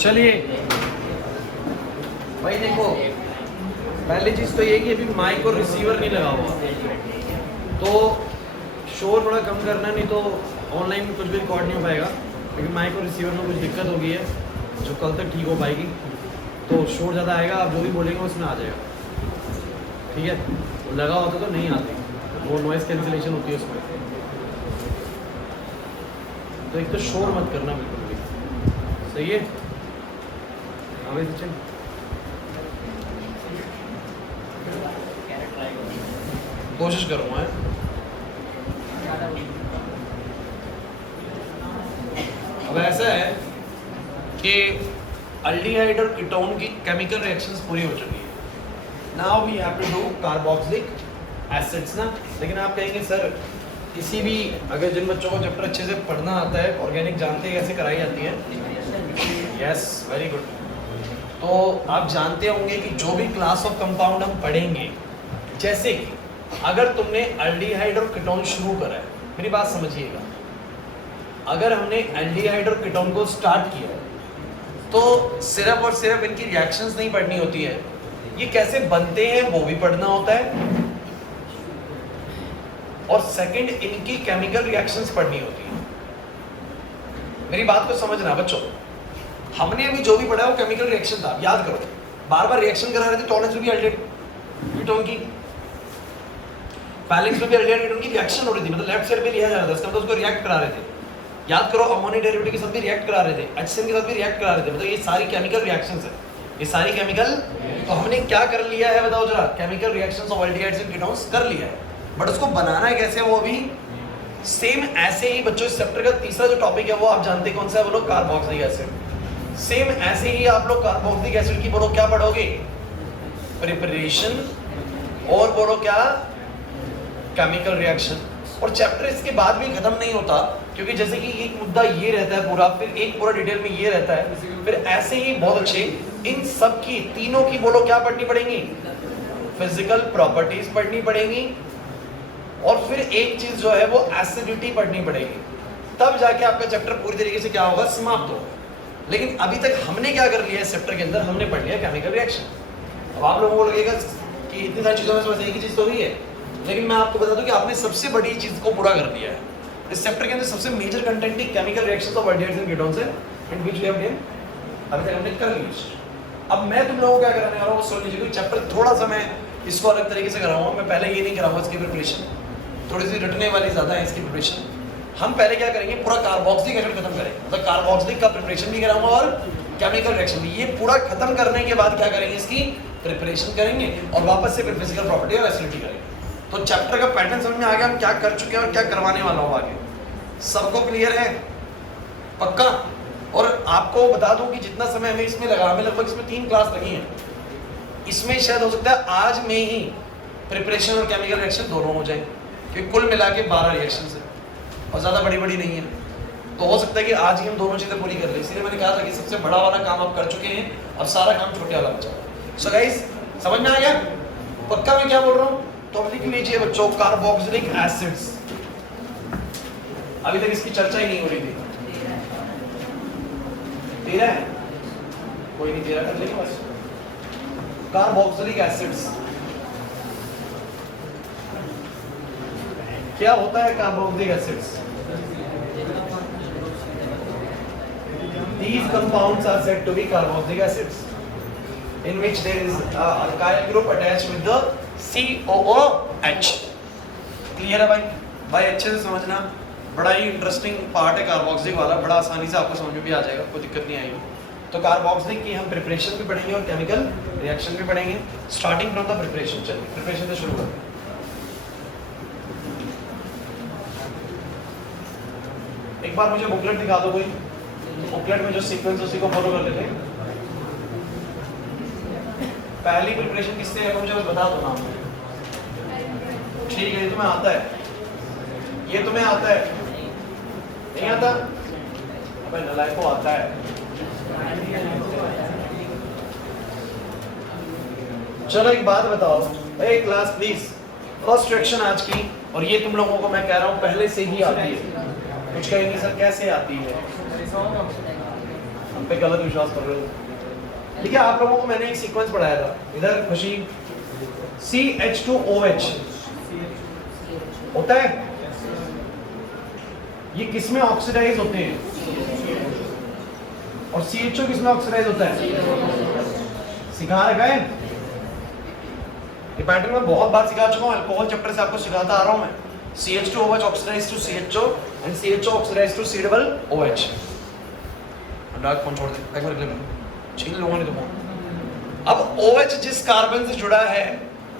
चलिए भाई देखो, पहली चीज़ तो ये कि अभी माइक और रिसीवर नहीं लगा हुआ, तो शोर बड़ा कम करना, नहीं तो ऑनलाइन में कुछ भी रिकॉर्ड नहीं हो पाएगा। लेकिन माइक और रिसीवर में कुछ दिक्कत हो गई है जो कल तक ठीक हो पाएगी, तो शोर ज़्यादा आएगा, आप जो भी बोलेंगे उसमें आ जाएगा। ठीक है, लगा होता तो नहीं आती, वो नॉइज़ कैंसिलेशन होती है उसमें। तो एक तो शोर मत करना बिल्कुल भी, सही है। आगे सचिन, कोशिश करूँगा। अब ऐसा है कि अल्डिहाइड और कीटोन की केमिकल रिएक्शंस पूरी हो चुकी है। Now we have to do carboxylic acids ना। लेकिन आप कहेंगे सर किसी भी, अगर जिन बच्चों को चैप्टर अच्छे से पढ़ना आता है, ऑर्गेनिक जानते हैं कैसे कराई जाती है। Yes, very good. तो आप जानते होंगे कि जो भी क्लास ऑफ कंपाउंड हम पढ़ेंगे, जैसे कि अगर तुमने अल्डिहाइड और कीटोन शुरू करा है, मेरी बात समझिएगा, अगर हमने एल्डिहाइड और कीटोन को स्टार्ट किया तो सिर्फ और सिर्फ इनकी रिएक्शंस नहीं पढ़नी होती है, ये कैसे बनते हैं वो भी पढ़ना होता है, और सेकंड इनकी केमिकल रिएक्शंस पढ़नी होती है। मेरी बात को समझना बच्चों, हमने अभी जो भी पढ़ा है वो केमिकल रिएक्शन था, याद करो। बार बार रिएक्शन करा रहे थे, टॉलेंस में भी एल्डिहाइड कीटोन की, पैलेंस में भी एल्डिहाइड कीटोन की रिएक्शन हो रही थी, मतलब लेफ्ट साइड पे लिया जा रहा था, इसका मतलब उसको रिएक्ट करा रहे थे। याद करो, अमोनियम डेरिवेटिव के साथ भी रिएक्ट करा रहे थे, HCl के साथ भी रिएक्ट करा रहे थे, मतलब ये सारी केमिकल रिएक्शंस है, ये सारी केमिकल। तो हमने क्या कर लिया है बताओ जरा, chemical reactions of aldehydes and ketones कर लिया है, बट उसको बनाना है कैसे, वो अभी सेम ऐसे ही बच्चों इस चैप्टर का तीसरा जो टॉपिक है वो आप जानते हैं कौन सा है, बोलो कार्बोक्सिलिक एसिड। सेम ऐसे ही आप लोग कार्बोक्सिलिक एसिड की बोलो क्या पढ़ोगे, प्रिपरेशन, और बोलो क्या, केमिकल रिएक्शन। और चैप्टर इसके बाद भी खत्म नहीं होता, क्योंकि जैसे कि एक मुद्दा ये रहता है पूरा, फिर एक पूरा डिटेल में ये रहता है, फिर ऐसे ही बहुत अच्छे इन सब की तीनों की बोलो क्या पढ़नी पड़ेंगी, फिजिकल प्रॉपर्टीज पढ़नी पड़ेंगी, और फिर एक चीज जो है वो एसिडिटी पढ़नी पड़ेगी, तब जाके आपका चैप्टर पूरी तरीके से क्या होगा, समाप्त होगा। लेकिन अभी तक हमने क्या कर लिया इस चैप्टर के अंदर, हमने पढ़ लिया केमिकल रिएक्शन। अब आप लोगों को लगेगा कि इतनी सारी चीजों में से बस एक ही चीज तो हुई है, लेकिन मैं आपको बता दूं कि आपने सबसे बड़ी चीज को पूरा कर दिया है। इस चैप्टर के अंदर सबसे मेजर कंटेंट ही chemical reactions of aldehydes and ketones है, in which we have done, अभी तक हमने कर लिया। अब मैं तुम लोगों को क्या कराने वाला हूं वो सुन लीजिए, चैप्टर थोड़ा सा मैं इसको अलग तरीके से कराऊंगा। मैं पहले ये नहीं कराऊंगा इसकी प्रिपरेशन, थोड़ी सी रटने वाली ज्यादा है इसकी प्रिपरेशन। हम पहले क्या करेंगे, पूरा कार्बोक्सिलिक एसिड खत्म करेंगे, मतलब कार्बोक्सिलिक का प्रिपरेशन भी कराऊंगा और केमिकल रिएक्शन भी। ये पूरा खत्म करने के बाद क्या करेंगे, इसकी प्रिपरेशन करेंगे और वापस से फिर फिजिकल प्रॉपर्टी और एसिडिटी करेंगे। तो चैप्टर का पैटर्न समझ में आ गया, हम क्या कर चुके हैं और क्या करवाने वाला हूँ आगे, सबको क्लियर है पक्का। और आपको बता दूं कि जितना समय हमें इसमें लगा, हमें लगभग इसमें 3 क्लास लगी हैं, इसमें शायद हो सकता है आज में ही प्रिपरेशन और केमिकल रिएक्शन दोनों हो जाए, क्योंकि कुल मिला के 12 रिएक्शन है और ज़्यादा बड़ी बड़ी नहीं है, तो हो सकता है कि आज ही हम दोनों चीज़ें पूरी कर लें। इसलिए मैंने कहा था कि सबसे बड़ा वाला काम आप कर चुके हैं, अब सारा काम छोटे वाला बचा। सो गाइस, समझ में आ गया पक्का मैं क्या बोल रहा हूँ। तो अब लिख लीजिए बच्चों, कार्बोक्सिलिक एसिड्स, अभी तक इसकी चर्चा ही नहीं हो रही थी। 13 है, कोई नहीं 13 कर लेंगे बस। कार्बोक्सिलिक एसिड्स क्या होता है, carboxylic acids, these compounds are said to be carboxylic acids in which there is a alkyl group attached with the COOH। Clear है भाई? भाई अच्छे से समझना, बड़ा ही इंटरेस्टिंग पार्ट है कार्बोक्सिलिक वाला, बड़ा आसानी से आपको समझ में भी आ जाएगा, कोई दिक्कत नहीं आएगी। तो कार्बोक्सिलिक की हम प्रिपरेशन भी पढ़ेंगे और केमिकल रिएक्शन भी पढ़ेंगे, स्टार्टिंग फ्रॉम द प्रिपरेशन। चलिए प्रिपरेशन से शुरू करते हैं। एक बार मुझे बुकलेट दिखा दो कोई, बुकलेट में जो सीक्वेंस उसी को फॉलो कर लेते हैं। पहली प्रिपरेशन किससे है मुझे बस बता दो नाम। ठीक है, ये तुम्हें आता है, ये तुम्हें आता है, नहीं आता? अबे नलायक को आता है। चलो एक बात बताओ, ए क्लास प्लीज, फर्स्ट रिएक्शन आज की, और ये तुम लोगों को मैं कह रहा हूँ पहले से ही आती है। कुछ कहेंगे सर कैसे आती है, पे गलत विश्वास कर रहे हो। ठीक है, आप लोगों को मैंने एक सीक्वेंस पढ़ाया था, इधर खुशी CH2OH होता है, ये किस में ऑक्सीडाइज होते हैं, और CHO किस में ऑक्सीडाइज होता है, सिखा रखा है ये पैटर्न में बहुत बार सिखा चुका हूं, अल्कोहल चैप्टर से आपको सिखाता आ रहा हूं मैं। CH2OH oxidise to CHO and CHO oxidise to C-OH। Anurag phone छोड़ दे, एक बार क्लिप छीन लूंगा नहीं तो फोन। अब OH जिस कार्बन से जुड़ा है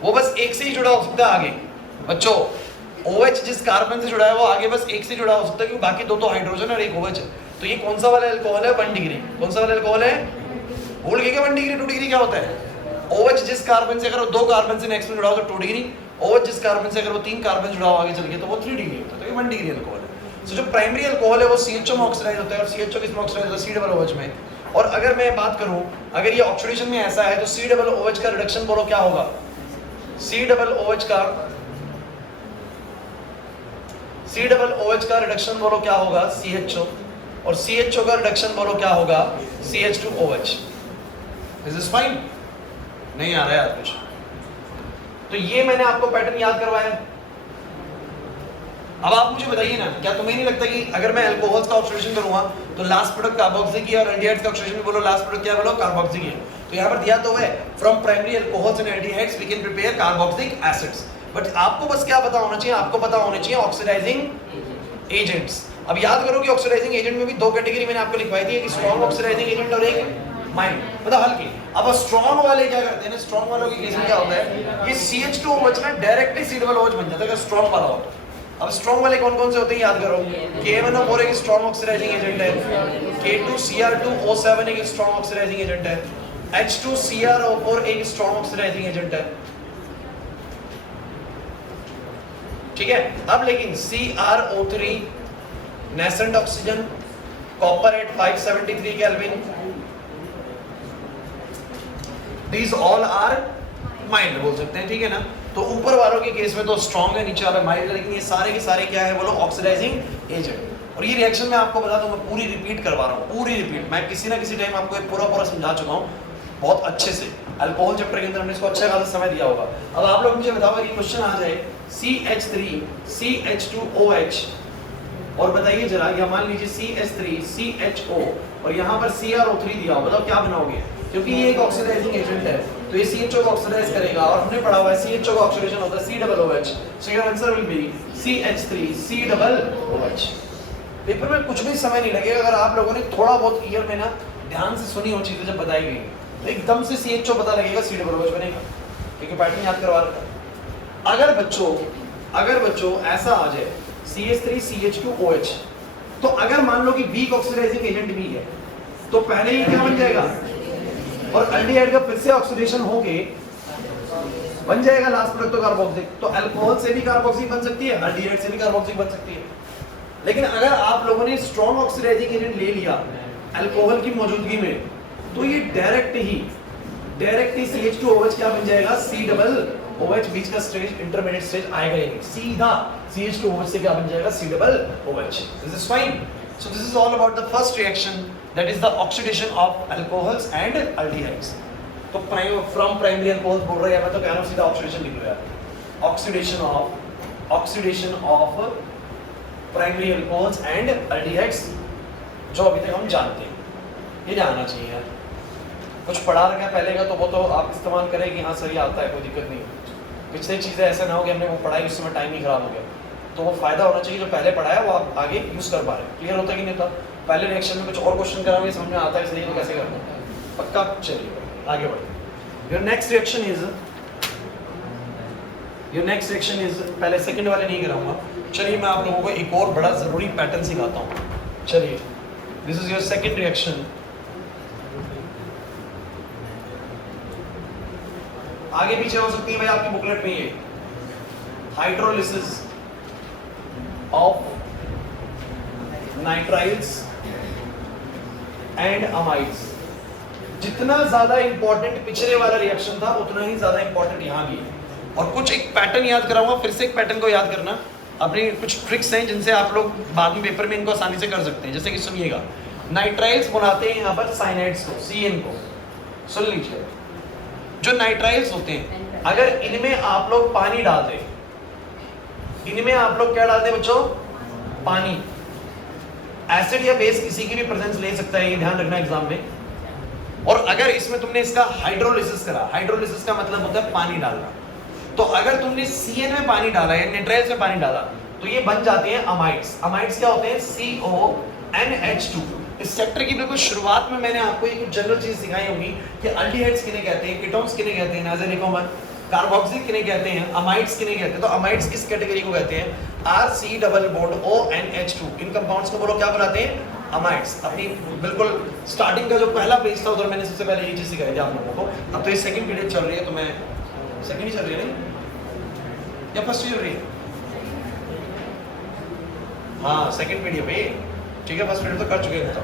वो बस एक से ही जुड़ा हो सकता है आगे। बच्चों, OH जिस कार्बन से जुड़ा है वो आगे बस एक से जुड़ा हो सकता है, क्योंकि बाकी दो तो हाइड्रोजन और एक OH है। तो ये कौन सा वाला अल्कोहल है, 1 डिग्री। कौन सा वाला अल्कोहल है, भूल गए क्या 1 डिग्री 2 डिग्री क्या होता है। OH जिस कार्बन से अगर वो 2 कार्बन से नेक्स्ट में जुड़ा हो तो 2 डिग्री, OH जिस कार्बन से अगर वो 3 कार्बन जुड़ा हो आगे चल गया तो वो 3 डिग्री होता है। तो ये 1 डिग्री अल्कोहल है। सो जो प्राइमरी अल्कोहल है वो CHO में ऑक्सीडाइज होता है, और CHO किस में ऑक्सीडाइज होता है, C-OH में। और अगर मैं बात करूं, अगर ये ऑक्सीडेशन में ऐसा है तो C-OH का रिडक्शन बोलो क्या होगा, C-OH का रिडक्शन बोलो क्या होगा, CHO, और CHO का रिडक्शन बोलो क्या होगा, CH2OH। Is this fine? नहीं आ रहा है यार कुछ। तो ये मैंने आपको पैटर्न याद करवाया। अब आप मुझे बताइए ना, क्या तुम्हें नहीं लगता कि अगर मैं अल्कोहल्स का ऑक्सीडेशन करूंगा तो लास्ट प्रोडक्ट कार्बोक्सिलिक है, और एल्डिहाइड्स का ऑक्सीडेशन भी बोलो लास्ट प्रोडक्ट क्या बोलो, कार्बोक्सिलिक है। तो यहाँ पर दिया तो है from primary alcohols and aldehydes we can prepare carboxylic acids. But आपको बस क्या पता होना चाहिए, आपको पता होने चाहिए ऑक्सीडाइजिंग एजेंट्स। अब याद करो कि ऑक्सीडाइजिंग एजेंट में भी 2 कैटेगरी मैंने आपको लिखवाई थी, एक स्ट्रॉन्ग ऑक्सीडाइजिंग एजेंट और एक माइल्ड, मतलब हल्के। अब स्ट्रॉन्ग वाले क्या करते हैं ना, स्ट्रॉन्ग वालों के केस में क्या होता है, ये CH2OH ना डायरेक्टली C-OH बन जाता है अगर स्ट्रॉन्ग वाला हो। अब स्ट्रॉन्ग वाले कौन कौन से होते हैं याद करो, K1O4 एक स्ट्रॉन्ग ऑक्सीडाइजिंग एजेंट है, K2Cr2O7 एक स्ट्रॉन्ग ऑक्सीडाइजिंग एजेंट है, H2Cr O4 एक स्ट्रॉन्ग ऑक्सीडाइजिंग एजेंट है। ठीक है, अब लेकिन CrO3 nascent oxygen, copper at 573 kelvin, these all are mild बोल सकते हैं, ठीक है ना। तो ऊपर वालों के केस में तो स्ट्रॉन्ग है, नीचे वाला माइल्ड है, लेकिन ये सारे के सारे क्या है बोलो, ऑक्सीडाइजिंग एजेंट। और ये रिएक्शन मैं आपको बता दूं, मैं पूरी रिपीट करवा रहा हूँ, पूरी रिपीट। मैं किसी ना किसी टाइम आपको एक पूरा समझा चुका हूँ बहुत अच्छे से। अल्कोहल चैप्टर के अंदर हमने इसको अच्छा खासा समय दिया होगा। अब आप लोग मुझे बताओ, ये क्वेश्चन आ जाए CH3 CH2OH, और बताइए जरा, या मान लीजिए CH3 CHO और यहाँ पर CrO3 दिया हो, बताओ क्या बनाओगे। क्योंकि ये एक ऑक्सीडाइजिंग एजेंट है तो ये CHO को ऑक्सीडाइज करेगा, और हमने पढ़ा हुआ है CHO का ऑक्सीडेशन होता है C-OH। So your answer will be CH3 C-OH। Paper में कुछ भी समय नहीं लगेगा अगर आप लोगों ने थोड़ा बहुत ईयर में ना ध्यान से सुनी हो चीजें जब बताई गई, तो एकदम से CHO पता लगेगा, C-OH बनेगा, क्योंकि पैटर्न याद करवा रखा है। अगर बच्चों ऐसा आ जाए CH3 CH2OH, तो अगर मान लो कि वीक ऑक्सीडाइजिंग एजेंट भी है तो पहले ही क्या बन जाएगा, और एल्डिहाइड का फिर से ऑक्सीडेशन होके बन जाएगा लास्ट प्रोडक्ट तो कार्बोक्सिलिक। तो अल्कोहल से भी कार्बोक्सिलिक बन सकती है, एल्डिहाइड से भी कार्बोक्सिलिक बन सकती है। लेकिन अगर आप लोगों ने स्ट्रॉन्ग ऑक्सीडाइजिंग एजेंट ले लिया अल्कोहल की मौजूदगी में, तो ये डायरेक्ट ही CH2OH क्या बन जाएगा, C-OH, बीच का स्टेज इंटरमीडिएट स्टेज आएगा ही नहीं, सीधा CH2OH से क्या बन जाएगा, C-OH। This is fine. So this is all about the first reaction, that is the oxidation of alcohols and aldehydes. तो from primary alcohols बोल रहे हैं, मैं तो कह रहा हूँ सीधा ऑक्सीडेशन लिख लो यार, oxidation of primary alcohols and aldehydes, जो अभी तक हम जानते हैं, ये जानना चाहिए यार। कुछ पढ़ा रखा है पहले का तो वो तो आप इस्तेमाल करें कि हाँ सही आता है, कोई दिक्कत नहीं। पिछले चीज़ें ऐसा ना हो कि हमने वो पढ़ाई उस समय टाइम ही खराब हो गया, तो वो फायदा होना चाहिए जो पहले पढ़ाया वो आप आगे यूज़ कर पा रहे हैं। क्लियर होता है कि नहीं होता, पहले रिएक्शन में कुछ और क्वेश्चन कराओगे समझ में आता है सही तो कैसे करना है, पक्का। चलिए आगे बढ़ते। योर नेक्स्ट रिएक्शन इज पहले सेकंड वाले नहीं कराऊंगा। चलिए मैं आप लोगों को एक और बड़ा ज़रूरी पैटर्न सिखाता हूँ। चलिए, this is your second reaction. आगे पीछे हो सकती है भाई आपकी बुकलेट में, ये hydrolysis of nitriles and amides. जितना ज्यादा इंपॉर्टेंट पिछले वाला रिएक्शन था उतना ही ज्यादा इंपॉर्टेंट यहाँ भी है। और कुछ एक पैटर्न याद कराऊंगा, फिर से एक पैटर्न को याद करना। अपनी कुछ ट्रिक्स हैं जिनसे आप लोग बाद में पेपर में इनको आसानी से कर सकते हैं। जैसे कि सुनिएगा, नाइट्राइल्स बनाते हैं यहाँ पर साइनाइड्स को, CN को। सुन लीजिए, जो नाइट्राइल्स होते हैं अगर इनमें आप लोग पानी डाल दें, इनमें आप लोग क्या डालते हैं बच्चों? पानी। एसिड या बेस किसी की भी प्रेजेंस ले सकता है, ये ध्यान रखना एग्जाम में। और अगर इसमें तुमने इसका हाइड्रोलिसिस करा, हाइड्रोलिसिस का मतलब होता है पानी डालना, तो अगर तुमने CN में पानी डाला या नाइट्राइल्स में पानी डाला तो ये बन जाते हैं अमाइड्स। अमाइड्स क्या होते हैं? CONH2। इस चैप्टर की बिल्कुल शुरुआत में मैंने आपको ये कुछ जनरल चीज सिखाई होंगी कि अल्डिहाइड्स किन्हें कहते हैं, कीटोन्स किन्हें कहते हैं, नाइट्रोजन, कार्बोक्सिल किन्हें कहते हैं, अमाइड्स किन्हें कहते हैं। तो अमाइड्स किस कैटेगरी को कहते हैं? RC double bond ONH2। इन कंपाउंड्स को बोलो क्या बुलाते हैं? अमाइड्स। अपनी बिल्कुल स्टार्टिंग का जो पहला पेज था उधर मैंने सबसे पहले ये चीज सिखाई थी आप लोगों को। अब तो ये सेकंड पीरियड चल रही है, तो मैं सेकंड ही चल रही है नहीं या फर्स्ट ही चल रही है? हाँ सेकंड पीरियड भाई, ठीक है। फर्स्ट पीरियड तो कर चुके हैं खत्म,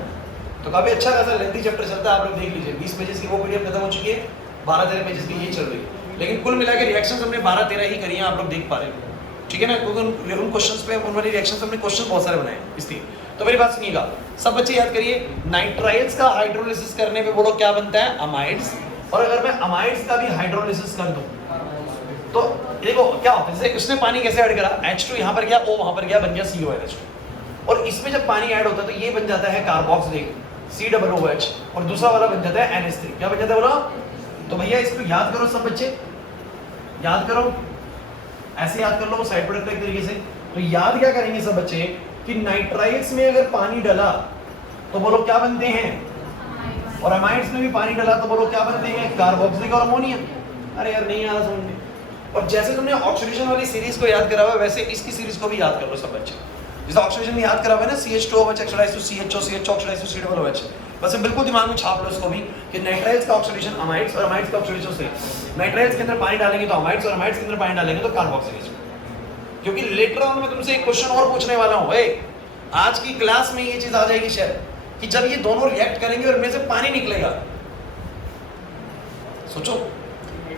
तो काफी अच्छा खासा लेंथी चैप्टर चलता है, आप लोग देख लीजिए। 20 पेजेस की वो पीडीएफ खत्म हो चुकी है, 12-13 पेजेस की ये चल रही है, लेकिन कुल मिला के रिएक्शंस हमने 12-13 ही करी हैं, आप लोग देख पा रहे हैं, ठीक है ना। क्योंकि उन क्वेश्चंस पे, उन वाली रिएक्शंस हमने क्वेश्चन बहुत सारे बनाए इसलिए। तो मेरी बात सुनिएगा सब बच्चे, याद करिए, नाइट्राइल्स का हाइड्रोलिसिस करने पे बोलो क्या बनता है? अमाइड्स। और अगर मैं अमाइड्स का भी हाइड्रोलिसिस कर दूं तो देखो क्या होता है, जैसे उसने पानी कैसे ऐड करा, H2 यहाँ पर गया, O वहाँ पर गया, बन गया CONH2। और इसमें जब पानी ऐड होता है तो ये बन जाता है कार्बोक्सिलिक COOH, और दूसरा वाला बन जाता है NH3। क्या बन जाता है बोलो? तो भैया इसको याद करो सब बच्चे, याद करो, ऐसे याद कर लो, साइड पर रखो एक तरीके से। तो याद क्या करेंगे सब बच्चे कि नाइट्राइल्स में अगर पानी डाला तो बोलो क्या बनते हैं? और अमाइड्स में भी पानी डाला तो बोलो क्या बनते हैं? कार्बोक्सिलिक और अमोनिया। अरे यार नहीं आ रहा समझ में। और जैसे तुमने ऑक्सीडेशन वाली सीरीज को याद करा हुआ है, वैसे इसकी सीरीज को भी याद कर लो सब बच्चे। जैसे ऑक्सीडेशन में याद करा हुआ है ना, CH2OH oxidise to CHO, CHO oxidise to COOH। बस बिल्कुल दिमाग में छाप लो इसको भी कि नाइट्राइल्स का ऑक्सीडेशन अमाइड्स और अमाइड्स का ऑक्सीडेशन से, नाइट्राइल्स के अंदर पानी डालेंगे तो अमाइड्स और अमाइड्स के अंदर पानी डालेंगे तो कार्बोक्सिलेशन। क्योंकि लेटर ऑन में तुमसे एक क्वेश्चन और पूछने वाला हूं, आज की क्लास में ये चीज आ जाएगी शायद कि जब ये दोनों रिएक्ट करेंगे और इनमें से पानी निकलेगा, सोचो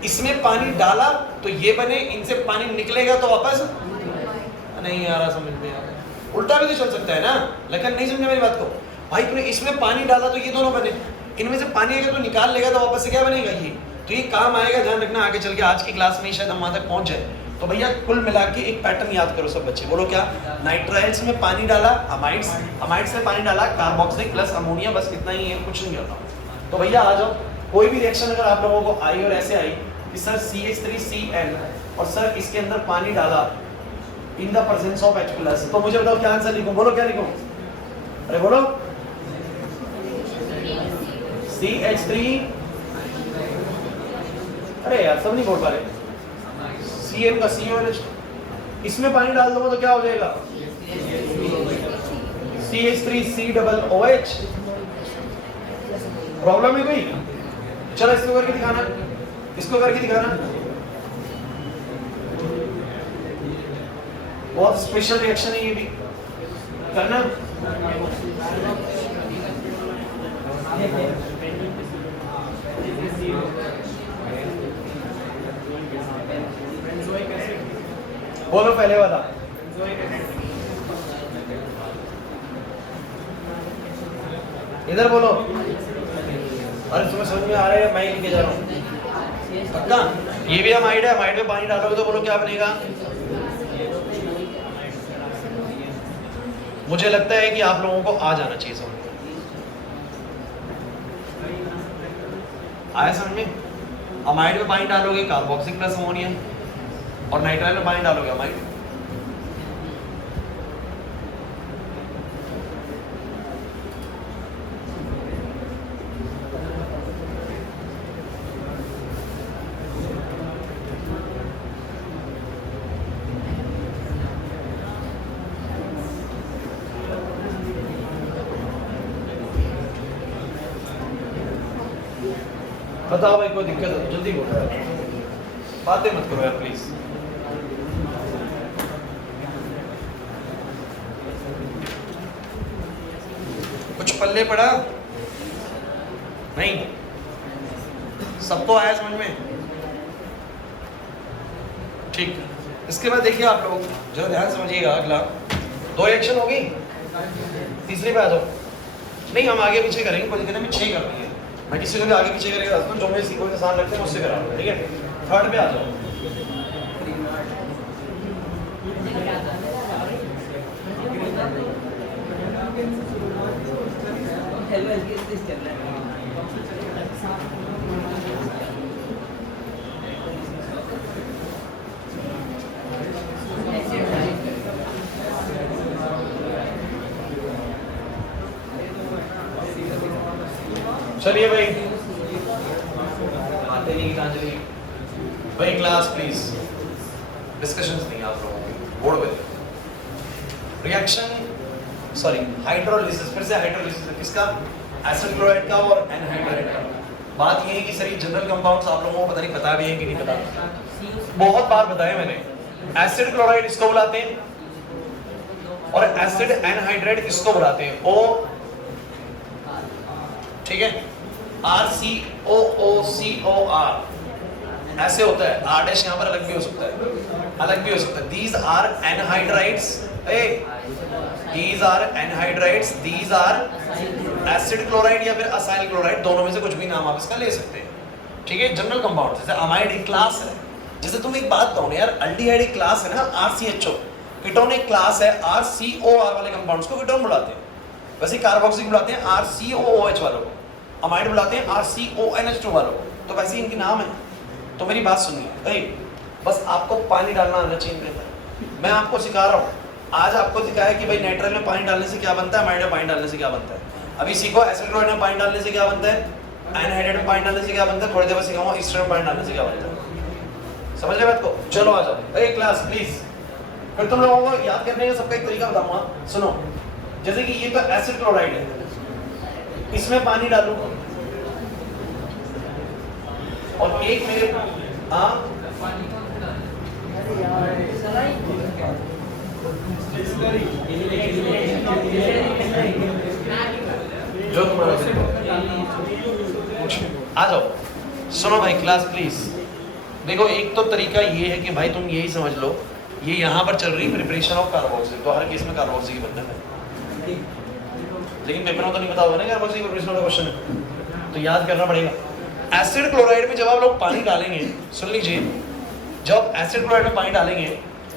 इसमें पानी डाला तो ये बने, इनसे पानी निकलेगा तो वापस नहीं आ रहा समझ में। उल्टा भी तो चल सकता है ना, लेकिन नहीं समझे मेरी बात को भाई। तूने इसमें पानी डाला तो ये दोनों बने, इनमें से पानी अगर तो निकाल लेगा तो वापस से क्या बनेगा? ये तो ये काम आएगा, ध्यान रखना आगे चल के। आज की क्लास में शायद हम वहां तक पहुंच जाए। तो भैया कुल मिला के एक पैटर्न याद करो सब बच्चे, बोलो क्या? नाइट्राइल्स में पानी डाला अमाइड्स, अमाइड्स में पानी डाला कार्बोक्सिलिक प्लस अमोनिया, बस इतना ही है, कुछ नहीं करना। तो भैया आ जाओ, कोई भी रिएक्शन अगर आप लोगों को आई और ऐसे आई कि सर CH3Cl और सर इसके अंदर पानी डाला in the presence of H+, तो मुझे बताओ क्या आंसर लिखूं? बोलो क्या लिखूं? अरे बोलो CH3, अरे यार सब नहीं बोल पा रहे। CN का CONH, इसमें पानी डाल दोगे तो क्या हो जाएगा? CH3COOH। प्रॉब्लम है कोई? चलो इसको करके दिखाना, इसको करके दिखाना। बहुत स्पेशल रिएक्शन है ये भी, करना। बोलो पहले वाला। इधर बोलो। अरे तुम्हें समझ में आ रहा है? मैं ही लिखे जा रहा हूँ पक्का। ये भी अमाइड है, अमाइड में पानी डालोगे तो बोलो क्या बनेगा? मुझे लगता है कि आप लोगों को आ जाना चाहिए समझ में। आया समझ में? अमाइड में पानी डालोगे कार्बोक्सिलिक प्लस अमोनिया, और नाइट्राइल में पानी डालोगे अमाइड। बताओ भाई कोई दिक्कत है? जल्दी बोलो, बातें मत करो यार प्लीज। कुछ पल्ले पड़ा नहीं? सबको आया समझ में? ठीक। इसके बाद देखिए आप लोग जरा ध्यान समझिएगा। अगला 2 रिएक्शन होगी, तीसरी पे आ जाओ। नहीं हम आगे पीछे करेंगे, कोई दिक्कत नहीं, मैं 6 कर रही है, मैं किसी को भी आगे पीछे करेगा तो जो मेरे सीक्वेंस आसान लगते हैं उससे करा, ठीक है। थर्ड पे आ जाओ। चलिए भाई, आते नहीं गीतांजलि भाई, क्लास प्लीज, डिस्कशंस नहीं आप लोगों के बोर्ड पे। रिएक्शन सॉरी हाइड्रोलिसिस, फिर से हाइड्रोलिसिस किसका, एसिड क्लोराइड का और एनहाइड्राइड का। बात ये है कि सर ये जनरल कंपाउंड्स आप लोगों को पता नहीं पता भी है कि नहीं पता, बहुत बार बताया मैंने। एसिड क्लोराइड इसको बुलाते हैं और एसिड एनहाइड्राइड इसको बुलाते हैं ओ, ठीक है, RCOOCOR ऐसे होता है। R डैश यहाँ पर अलग भी हो सकता है, अलग भी हो सकता है। These are anhydrides, these are anhydrides, these are acid chloride या फिर acyl chloride, दोनों में से कुछ भी नाम आप इसका ले सकते हैं, ठीक है। जनरल कंपाउंड जैसे अमाइड एक क्लास है, जैसे तुम एक बात कहो यार, अल्डिहाइड एक क्लास है ना, RCHO, कीटोन एक क्लास है, RCOR वाले कंपाउंड्स को कीटोन बुलाते हैं, वैसे कार्बोक्सिलिक बुलाते हैं RCOOH वालों को, अमाइड बुलाते हैं RCONH2 वालों को, तो वैसे इनके नाम है। तो मेरी बात सुनिए भाई, बस आपको पानी डालना आना चाहिए मेरे, मैं आपको सिखा रहा हूँ। आज आपको सिखाया कि भाई नाइट्राइल में पानी डालने से क्या बनता है, अमाइड में पानी डालने से क्या बनता है। अभी सीखो एसिड क्लोराइड में पानी डालने से क्या बनता है, एनहाइड्राइड में पानी डालने से क्या बनता है, थोड़ी देर बाद सिखाऊंगा ईस्टर में पानी डालने से क्या बनता है। समझ रहे बात को? चलो आ जाओ भाई क्लास प्लीज। फिर तुम लोगों को याद करने का सबका एक तरीका बताऊंगा, सुनो। जैसे कि ये तो एसिड क्लोराइड है, इसमें पानी डालूं और एक मेरे जो तुम्हारा आ जाओ। सुनो भाई क्लास प्लीज, देखो एक तो तरीका ये है कि भाई तुम यही समझ लो, ये यहाँ पर चल रही प्रिपरेशन ऑफ कार्बोक्सिल, तो हर केस में कार्बोक्सिल की बनना है, लेकिन पेपर में तो नहीं पता होगा ना कार्बोक्सिल प्रिपरेशन का क्वेश्चन है, तो याद करना पड़ेगा। एसिड क्लोराइड में जब आप लोग पानी डालेंगे, सुन लीजिए, जब एसिड क्लोराइड में पानी डालेंगे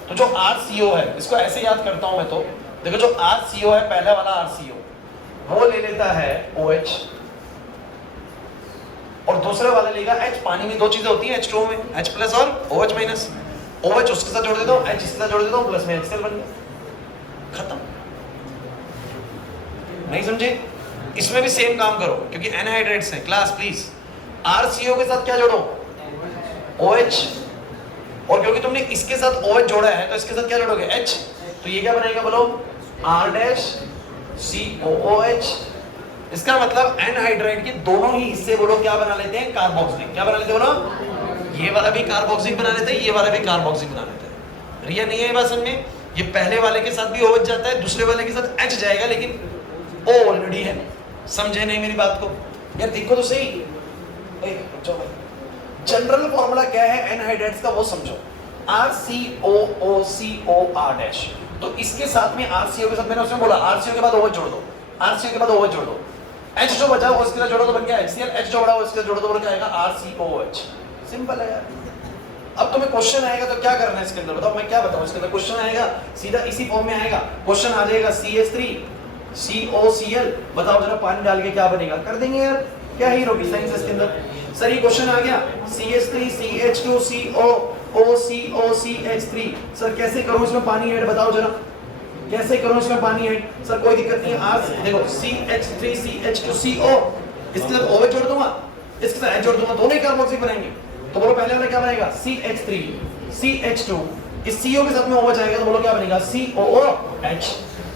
तो जो RCO है, इसको ऐसे याद करता हूं मैं, तो देखो जो RCO है, पहला वाला RCO वो ले लेता है OH और दूसरा वाला लेगा H। पानी में दो चीजें होती हैं H2O में, H प्लस और OH माइनस। OH उसके साथ जोड़ देता हूँ, H इसके साथ जोड़ देता हूँ, प्लस में HCl बन गया, खत्म। नहीं समझे? इसमें भी सेम काम करो क्योंकि एनहाइड्राइड्स हैं। क्लास प्लीज, RCO के साथ क्या जोड़ो, OH, और क्योंकि तुमने इसके साथ OH जोड़ा है तो इसके साथ क्या जोड़ोगे, H, तो ये क्या बनेगा बोलो, R-COOH। इसका मतलब एनहाइड्राइड के दोनों ही हिस्से बोलो क्या बना लेते हैं, कार्बोक्सिलिक। क्या बना लेते हैं बोलो, ये वाला भी कार्बोक्सिलिक बना लेते हैं, ये वाला भी कार्बोक्सिलिक बना लेते हैं। रिया नहीं है बात समझ में? ये पहले वाले के साथ भी OH जाता है, दूसरे वाले के साथ H जाएगा, लेकिन O ऑलरेडी है। समझे नहीं मेरी बात को? यार देखो तो सही, जनरल फॉर्मूला क्या है एनहाइड्राइड्स का वो समझो, RCOOCOR'। तो इसके साथ में RCO के साथ मैंने उसमें बोला RCO के बाद OH जोड़ दो, RCO के बाद OH जोड़ दो, H जो बचा वो इसके साथ जोड़ो तो बन गया HCl, H जो बड़ा वो इसके साथ जोड़ो तो बन क्या आएगा, RCOH। सिंपल है यार। अब तुम्हें क्वेश्चन आएगा तो क्या करना है इसके अंदर बताओ, मैं क्या बताऊं इसके अंदर? क्वेश्चन आएगा सीधा इसी फॉर्म में आएगा, क्वेश्चन आ जाएगा CH3COCl, बताओ जरा पानी डाल के क्या बनेगा, कर देंगे यार, क्या ही रॉकेट साइंस इसके अंदर। सर ये क्वेश्चन आ गया CH3CH2COOCOCH3, सर कैसे करूं इसमें पानी ऐड, बताओ जरा कैसे करूं इसमें पानी ऐड? सर कोई दिक्कत नहीं है, आज देखो CH3CH2CO, इसके साथ OH जोड़ दूंगा, इसके साथ H जोड़ दूंगा, दोनों ही कार्बोक्सिलिक बनाएंगे। तो बोलो पहले वाला क्या बनेगा, CH3CH2, इस CO के साथ में OH आएगा तो बोलो क्या बनेगा, COOH।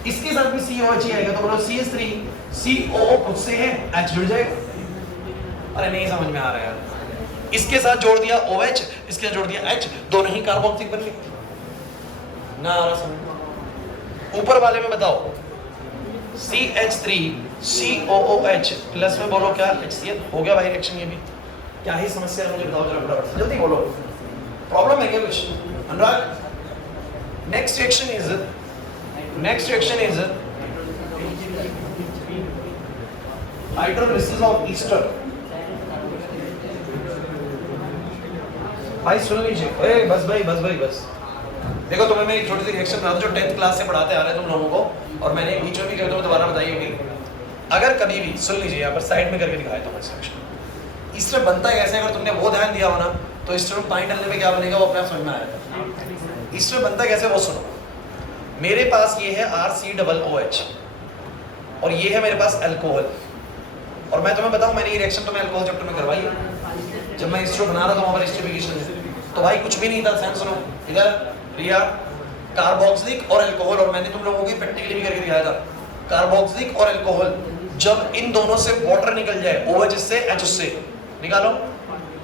इसके साथ भी COH ही आएगा तो बोलो CH3COO, खुद से है H जुड़ जाएगा। अरे नहीं समझ में आ रहा है यार, इसके साथ जोड़ दिया OH, इसके साथ जोड़ दिया H, दोनों ही कार्बोक्सिलिक बन गए ना। आ रहा समझ? ऊपर वाले में बताओ CH3COOH प्लस में बोलो क्या, HCl। हो गया भाई रिएक्शन, ये भी क्या ही समस्या है मुझे बताओ जरा फटाफट से, जल्दी बोलो, प्रॉब्लम है क्या कुछ? Anurag, next reaction is hydrolysis of ester. भाई सुन लीजिए, बस भाई बस भाई बस। देखो तुम्हें मैं एक छोटी सी रिएक्शन बता दूं जो 10th क्लास से पढ़ाते आ रहे हैं तुम लोगों को, और मैंने बीच में भी कहा तो दोबारा बताइए। अगर कभी भी सुन लीजिए, यहाँ पर साइड में करके दिखाया था रिएक्शन। ईस्टर बनता है कैसे, अगर तुमने वो ध्यान दिया हो ना तो ईस्टर में पानी डालने में क्या बनेगा वो अपने आप समझ में आएगा। ईस्टर बनता कैसे वो सुनो। मेरे पास ये है RCOOH और ये है मेरे पास अल्कोहल, और मैं तुम्हें बताऊं मैंने ये रिएक्शन तुम्हें अल्कोहल चैप्टर में करवाई है। जब मैं ईस्टर बना रहा था वहां पर एस्टरीफिकेशन है तो भाई कुछ भी नहीं था। सेंस सुनो इधर, रिया कार्बोक्सिलिक और अल्कोहल, और मैंने तुम लोगों को प्रैक्टिकली भी करके दिखाया था। कार्बोक्सिलिक और अल्कोहल जब इन दोनों से वाटर निकल जाए, OH इससे H उससे निकालो,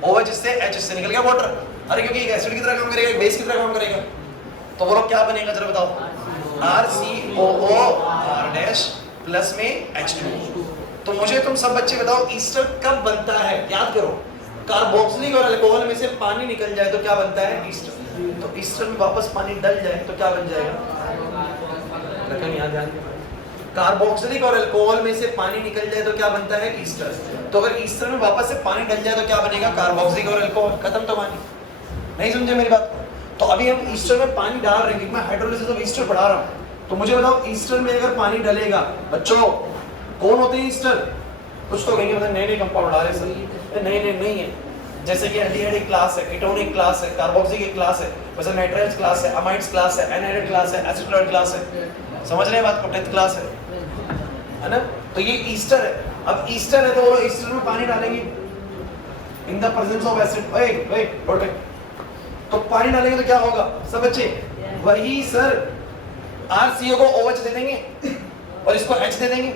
OH इससे H इससे निकल गया वाटर। अरे क्योंकि एक एसिड की तरह काम करेगा, एक बेस की तरह काम करेगा, तो बोलो क्या बनेगा जरा बताओ। RCOOR' प्लस में H2। तो मुझे तुम सब बच्चे बताओ ईस्टर कब बनता है, याद करो। कार्बोक्सिलिक और अल्कोहल में से पानी निकल जाए तो क्या बनता है, ईस्टर। तो ईस्टर में वापस पानी डल जाए तो क्या बन जाएगा, रकम याद ध्यान। कार्बोक्सिलिक और अल्कोहल में से पानी निकल जाए तो क्या बनता है, ईस्टर। तो अगर ईस्टर में वापस से पानी डल जाए तो क्या बनेगा, कार्बोक्सिलिक और अल्कोहल। खत्म तो पानी। नहीं समझे मेरी बात। तो अभी हम ईस्टर में पानी डाल रहे हैं, मैं हाइड्रोलिसिस ऑफ ईस्टर पढ़ा रहा हूँ। तो मुझे बताओ ईस्टर में अगर पानी डलेगा, बच्चों कौन होते हैं ईस्टर। कुछ तो कहेंगे मतलब नए नए कंपाउंड आ रहे सर, नहीं है। जैसे कि एल्डिहाइड एक क्लास है, कीटोन एक क्लास है, कार्बोक्सिलिक एक क्लास है, वैसे नाइट्राइल्स क्लास है, अमाइड्स क्लास है, एनहाइड्राइड क्लास है, एसिटिलाइड क्लास है। समझ रहे हैं बात को, 10th क्लास है ना। तो ये ईस्टर है। अब ईस्टर है तो वो ईस्टर में पानी डालेंगे in the presence of acid. ओए तो पानी डालेंगे तो क्या होगा सब बच्चे, वही सर RCO को OH दे देंगे और इसको H दे देंगे।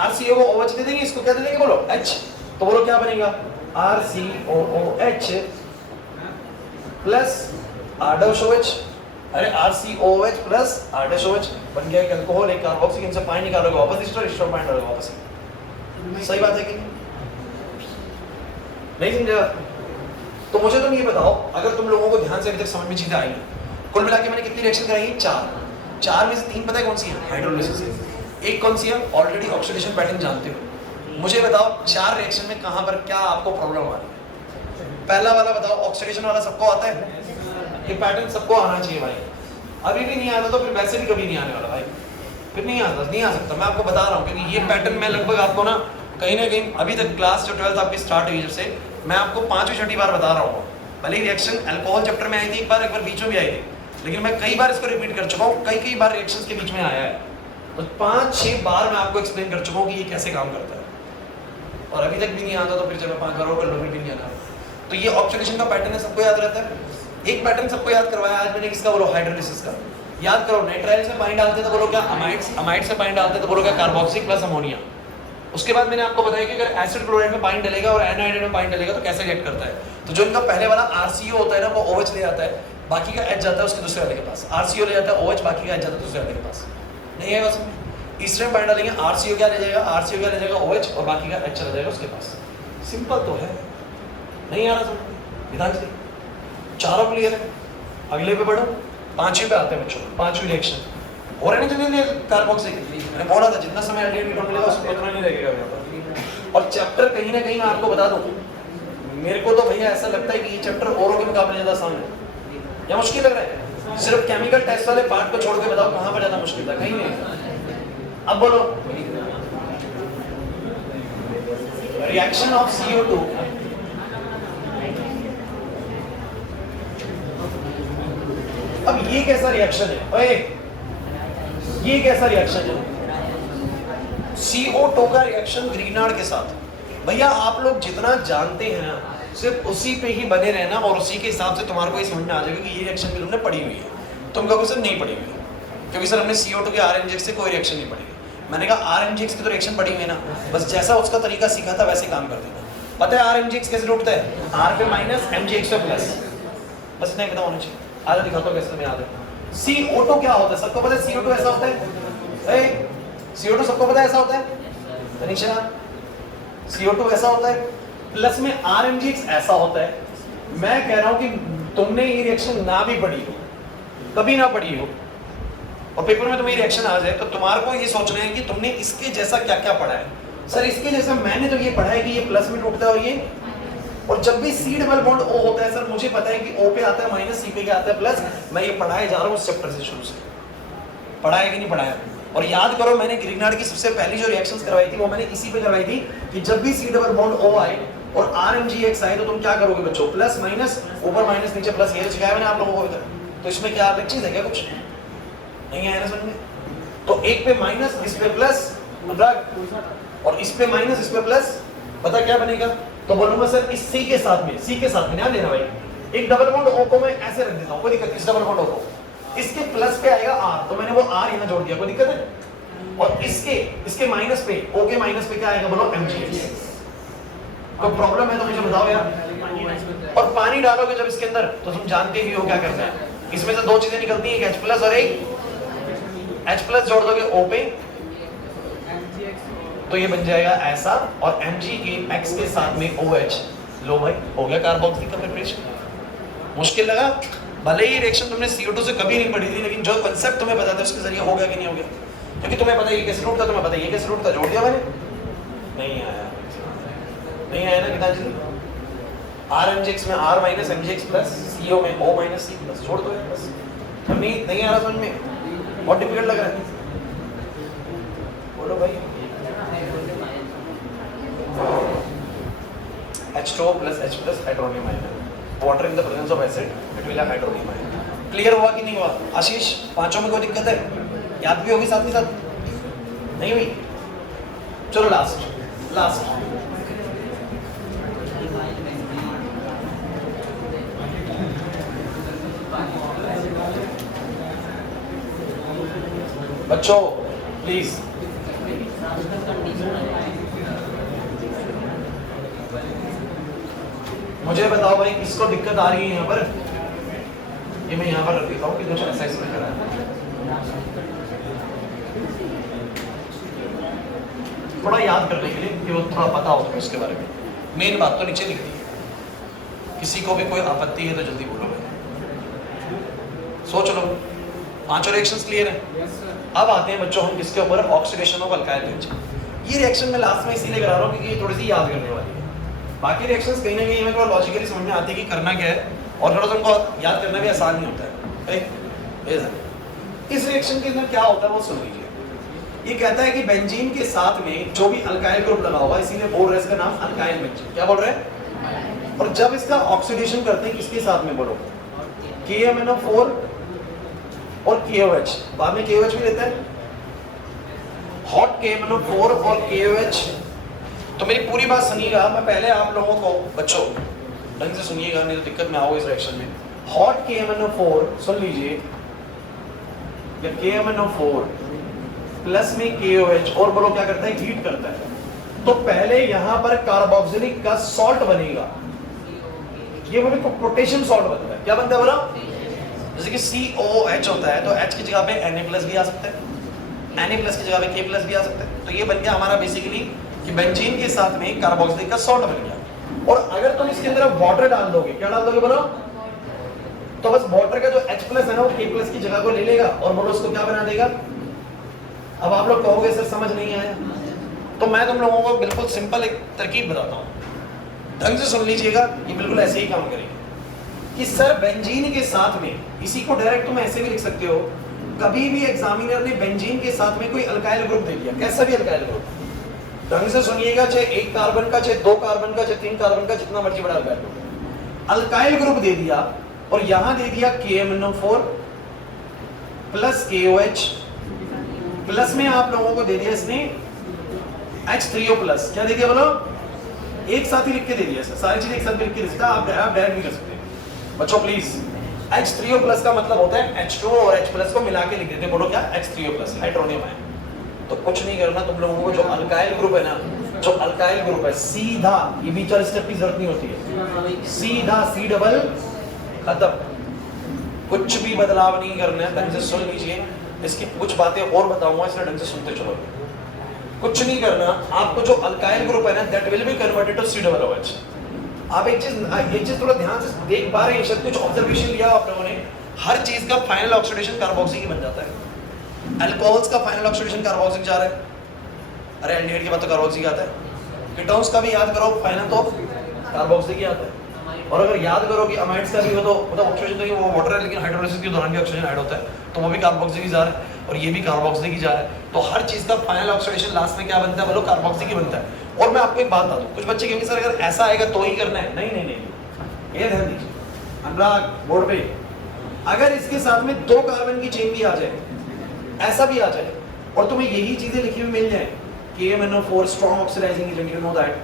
RCO को OH दे देंगे, इसको क्या दे देंगे बोलो, H। तो बोलो क्या बनेगा, RCOOH प्लस R'OH। अरे RCOOH प्लस R'OH बन गया एक अल्कोहल, एक कार्बोक्सिलिक। इनसे पानी निकालोगे वापस ईस्टर पानी डालोगे वापस। सही बात है कि नहीं समझा। तो मुझे तुम ये बताओ, अगर तुम लोगों को ध्यान से अभी तक समझ में चीजें आई, कुल मिला के मैंने कितनी रिएक्शन कराई है, 4 में से 3 पता है कौन सी है, हाइड्रोलिसिस। एक कौन सी है, ऑलरेडी ऑक्सीडेशन पैटर्न जानते हो। मुझे बताओ 4 रिएक्शन में कहां पर क्या आपको प्रॉब्लम आ रही है। पहला वाला बताओ, ऑक्सीडेशन वाला सबको आता है, ये पैटर्न सबको आना चाहिए भाई। अभी भी नहीं आता तो फिर वैसे भी कभी नहीं आने वाला भाई, फिर नहीं आ सकता। मैं आपको बता रहा हूँ क्योंकि ये पैटर्न मैं लगभग आपको ना कहीं अभी तक क्लास जो 12th आपकी स्टार्ट हुई जब से, मैं आपको 5वीं 6वीं बार बता रहा हूँ। भले ही रिएक्शन अल्कोहल चैप्टर में आई थी एक बार बीच में भी आई थी, लेकिन मैं कई बार इसको रिपीट कर चुका हूँ, कई बार रिएक्शंस के बीच में आया है। तो 5-6 बार मैं आपको एक्सप्लेन कर चुका हूँ कि ये कैसे काम करता है, और अभी तक भी नहीं आता तो फिर जब मैं 5 बार और कर लूँ फिर भी नहीं आता। तो ये ऑक्सीडेशन का पैटर्न है, सबको याद रहता है। एक पैटर्न सबको याद करवाया आज मैंने, किसका बोलो, हाइड्रोलिसिस का। याद करो, नाइट्राइल से पानी डालते तो बोलो क्या, अमाइड्स से पानी डालते तो बोलो क्या, कार्बोक्सिलिक प्लस अमोनिया। उसके बाद मैंने आपको बताया कि अगर एसिड क्लोराइड में पानी डलेगा और एनहाइड्राइड में पानी डलेगा तो कैसे रिएक्ट करता है। तो जो इनका पहले वाला RCO होता है ना, वो OH ले जाता है, बाकी का H जाता है उसके दूसरे वाले के पास। RCO ले जाता है OH, बाकी का H जाता है दूसरे वाले के पास। नहीं है बस ईस्टर में पानी डालेंगे, RCO क्या ले जाएगा OH, और बाकी का H चला जाएगा उसके पास। सिंपल तो है, नहीं आ रहा समझ। विधान से चारों क्लियर है। अगले पे बढ़ो, 5वीं पे आते हैं बच्चों, 5वीं रिएक्शन और कार्बोक्सिलिक। मैंने बोला था जितना समय एल्डिहाइड मिलेगा उसको पता नहीं लगेगा। और चैप्टर कहीं ना कहीं मैं आपको बता दूं, मेरे को तो भैया ऐसा लगता है कि ये चैप्टर औरों के मुकाबले ज्यादा आसान है। या मुश्किल लग रहा है, सिर्फ केमिकल टेस्ट वाले पार्ट को छोड़ के बताओ कहां पर ज्यादा मुश्किल था, कहीं नहीं। अब बोलो, रिएक्शन ऑफ CO2 अब ये कैसा रिएक्शन है, ओए ये कैसा रिएक्शन है, CO2 का रिएक्शन ग्रीनार्ड के साथ। भैया आप लोग जितना जानते हैं ना सिर्फ उसी पे ही बने रहना, और उसी के हिसाब से तुम्हारे को ये समझ में आ जाएगा कि ये रिएक्शन भी तुमने पढ़ी हुई है। तुम कहोगे सर नहीं पढ़ी हुई है, क्योंकि सर हमने CO2 के RMGX से कोई रिएक्शन नहीं पढ़ी। मैंने कहा RMGX की तो रिएक्शन पढ़ी हुई है ना, बस जैसा उसका तरीका सीखा था वैसे काम कर देना। पता है RMGX कैसे टूटता है, R पे माइनस MgX पे प्लस, बस इतना पता होना चाहिए। आगे दिखाता हूँ कैसे तुम्हें याद है। CO2 क्या होता है, सबको पता है CO2 ऐसा होता है, CO2 सबको पता है ऐसा होता है, तनिषा CO2 ऐसा होता है, प्लस में RMGX ऐसा होता है। मैं कह रहा हूं कि तुमने ये रिएक्शन ना भी पढ़ी हो, कभी ना पढ़ी हो, और पेपर में तुम्हें रिएक्शन आ जाए तो तुम्हारे को ये सोचना है कि तुमने इसके जैसा क्या क्या पढ़ा है। सर इसके जैसा मैंने तो ये पढ़ा है कि ये प्लस में टूटता है और जब भी सी डबल बॉन्ड ओ होता है सर मुझे पता है कि ओ पे आता है माइनस, सी पे क्या आता है प्लस। मैं ये पढ़ाए जा रहा हूँ चैप्टर से शुरू से, पढ़ाया कि नहीं पढ़ाया। और याद करो मैंने ग्रिग्नार्ड की सबसे पहली जो रिएक्शंस करवाई थी वो मैंने इसी पे करवाई थी कि जब भी सी डबल बॉन्ड ओ आए और RMgX आए तो तुम क्या करोगे बच्चों, प्लस माइनस, ऊपर माइनस नीचे प्लस, ये सिखाया मैंने आप लोगों को इधर। तो इसमें क्या अलग चीज है क्या, कुछ नहीं आया ना समझ में। तो एक पे माइनस, इस पे प्लस, और इस पे माइनस, इस पे प्लस, पता क्या बनेगा। तो बोलूंगा सर इस सी के साथ में ध्यान देना भाई, एक डबल बॉन्ड ओ को मैं ऐसे रख देता हूँ, कोई दिक्कत, इस डबल बॉन्ड ओ को इसके प्लस पे आएगा R, तो मैंने वो R यहाँ जोड़ दिया, कोई दिक्कत है। और इसके माइनस पे, O के माइनस पे क्या आएगा बोलो, MgX। कोई प्रॉब्लम है तो मुझे बताओ यार। और पानी डालोगे जब इसके अंदर तो तुम जानते ही हो क्या करना है, इसमें से दो चीजें निकलती हैं, एक H+ और एक H+ जोड़ दोगे O पे तो ये बन जाएगा ऐसा, और MgX के साथ में OH। लो भाई हो गया कार्बोक्सिलिक का प्रिपरेशन। मुश्किल लगा, भले ही रिएक्शन तुमने CO2 से कभी नहीं पढ़ी थी, लेकिन जो कांसेप्ट तुम्हें पता था उसके जरिए हो गया कि नहीं हो गया, क्योंकि तुम्हें पता है ये कैसे रूट था, तुम्हें पता है ये कैसे रूट था, जोड़ दिया मैंने, नहीं आया ना गीतांजलि। RMgX में R minus MgX plus, CO में O माइनस C प्लस, जोड़ दो बस। नहीं आ रहा समझ में, बहुत डिफिकल्ट लग रहा है, बोलो भाई। H2O plus H plus hydronium ion, water in the presence of acid it will have hydronium ion। Clear हुआ कि नहीं हुआ आशीष, पांचों में कोई दिक्कत है, याद भी होगी साथ के साथ, नहीं हुई। चलो लास्ट बच्चों प्लीज, मुझे बताओ भाई किसको दिक्कत आ रही है यहाँ पर। ये मैं यहाँ पर रख देता हूँ कि कुछ ऐसा इसमें करा है, थोड़ा याद करने के लिए कि वो थोड़ा पता हो तो इसके बारे में। मेन बात तो नीचे लिख दी है, किसी को भी कोई आपत्ति है तो जल्दी बोलो भाई, सोच लो। पांचों रिएक्शंस क्लियर है। अब आते हैं बच्चों हम किसके ऊपर, ऑक्सीडेशन ऑफ अल्काइल बेंजीन। ये रिएक्शन मैं लास्ट में इसीलिए करा रहा हूँ क्योंकि ये थोड़ी सी याद करने वाली है। बाकी रिएक्शंस कहीं ना कहीं हमें थोड़ा लॉजिकली समझ में आती है कि करना क्या है, और थोड़ा सा उनको याद करना भी आसान नहीं होता है। इस रिएक्शन के अंदर क्या होता है वो सुन लीजिए। ये कहता है कि बेंजीन के साथ में जो भी अल्काइल ग्रुप लगा हुआ है, इसीलिए बोल रहे हैं इसका नाम अल्काइल बेंजीन। क्या बोल रहे हैं, और जब इसका ऑक्सीडेशन करते हैं किसके साथ में बोलो, KMnO4 और KOH, बाद में KOH भी लेता है, हॉट KMnO4 और KOH। तो मेरी पूरी बात सुनिएगा, मैं पहले आप लोगों को बच्चों ढंग से सुनिएगा नहीं तो दिक्कत में आओगे इस रिएक्शन में। हॉट KMnO4 सुन लीजिए, या KMnO4 प्लस में KOH और बोलो क्या करता है, हीट करता है। तो पहले यहाँ पर कार्बोक्सिलिक का सॉल्ट बनेगा, ये बोले पोटेशियम सॉल्ट बनता है। क्या बनता है बोला, जैसे कि COH होता है तो H की जगह पे Na+ भी आ सकता है, Na+ की जगह पे K+ भी आ सकता है। तो ये बन गया हमारा बेसिकली कि बेंजीन के साथ में कार्बोक्सिलिक का सॉल्ट बन गया। और अगर तुम इसके अंदर वाटर डाल दोगे, क्या डाल दोगे बोलो, तो बस वाटर का जो H+ है ना वो K+ की जगह को ले लेगा और बोलो उसको क्या बना देगा। अब आप लोग कहोगे सर समझ नहीं आया, तो मैं तुम लोगों को बिल्कुल सिंपल एक तरकीब बताता हूँ, ढंग से सुन लीजिएगा। ये बिल्कुल ऐसे ही काम करेगी कि सर बेंजीन के साथ में, इसी को डायरेक्ट तुम ऐसे भी लिख सकते हो, कभी भी एग्जामिनर ने बेंजीन के साथ में कोई अल्काइल ग्रुप दे दिया, कैसा भी अल्काइल ग्रुप, ढंग से सुनिएगा, चाहे 1 कार्बन का, चाहे 2 कार्बन का, चाहे 3 कार्बन का, जितना मर्जी बड़ा अल्काइल ग्रुप दे दिया, और यहां दे दिया KMnO4 प्लस KOH, प्लस में आप लोगों को दे दिया इसने H3O प्लस। क्या दे दिया बोलो, एक साथ ही लिख के दे दिया, सारी चीजें एक साथ लिख के दे सकता, आप डायरेक्ट नहीं कर सकते बच्चों प्लीज। H3O प्लस का मतलब होता है H2O और H प्लस को मिला के लिख देते, बोलो क्या, H3O प्लस, हाइड्रोनियम आयन। तो कुछ नहीं करना तुम लोगों को, जो अल्काइल ग्रुप है ना, जो अल्काइल ग्रुप है, सीधा, ये बीच वाले स्टेप की जरूरत नहीं होती है, सीधा C डबल खत्म, कुछ भी बदलाव नहीं करना है। ढंग से सुन लीजिए, इसकी कुछ बातें और बताऊंगा, इसलिए ढंग से सुनते चलो। कुछ नहीं करना, आपको जो अल्काइल ग्रुप है ना, that will be converted to C double OH। आप एक चीज थोड़ा ध्यान से देख पा रहे हैं, शायद कुछ ऑब्जर्वेशन लिया आप लोगों ने, हर चीज का फाइनल ऑक्सीडेशन कार्बोक्सिलिक बन जाता है। अल्कोहल्स का फाइनल ऑक्सीडेशन कार्बोक्सिलिक जा रहा है, अरे एल्डिहाइड के बाद तो कार्बोक्सिलिक आता है। कीटोन्स का भी याद करो, पहले तो कार्बोक्सिलिक आता है। और अगर याद करो कि अमाइड्स का भी हो तो मतलब ऑक्सीजन तो वो वाटर है, लेकिन हाइड्रोलाइसिस के दौरान भी ऑक्सीजन ऐड होता है, तो वो भी कार्बोक्सिलिक जा रहा है और ये भी कार्बोक्सिलिक जा रहा है। तो हर चीज़ का फाइनल ऑक्सीडेशन लास्ट में क्या बनता है, बोलो कार्बोक्सिलिक ही बनता है। और मैं आपको एक बात बता दूं, कुछ बच्चे कहेंगे सर अगर ऐसा आएगा तो ही करना है। नहीं नहीं नहीं, ये ध्यान दीजिए अनुराग बोर्ड पे, अगर इसके साथ में 2 कार्बन की चेन भी आ जाए, ऐसा भी आ जाए और तुम्हें यही चीजें लिखी हुई मिल जाए, KMnO4 strong oxidising agent, you know that,